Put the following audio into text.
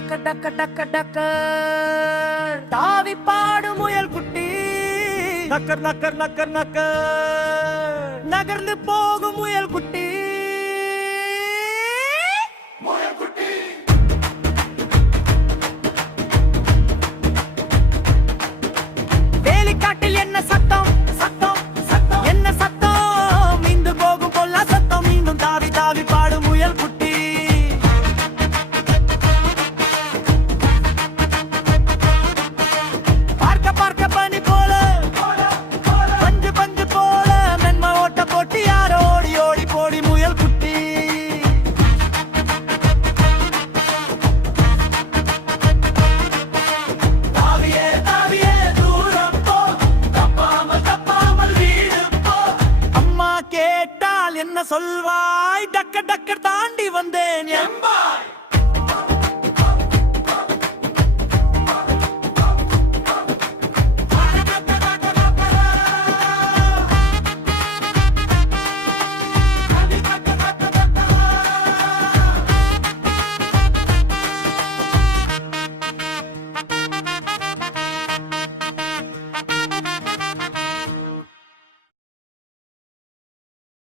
டக்க டக்க டக்க டக்க தாவி பாடும் முயல் குட்டி நக்கர் நக்கர் நக்கர் நக்கர் நகர்ந்து போகும் முயல் குட்டி வேலிக்காட்டில் என்ன சத்தம் சத்தம் சத்தம் என்ன சத்தம் மீண்டு போகும் பொல்லா சத்தம் மீண்டும் தாவி தாவி பாடும் முயல் குட்டி பார்க்க பார்க்க பனி போல பஞ்சு பஞ்சு போல மென்ம ஓட்ட போட்டி யாரோ ஓடி ஓடி போடி முயல் குட்டி கேட்டால் என்ன சொல்வாய் டக்க டக்க தாண்டி வந்தேன் எம்பாய்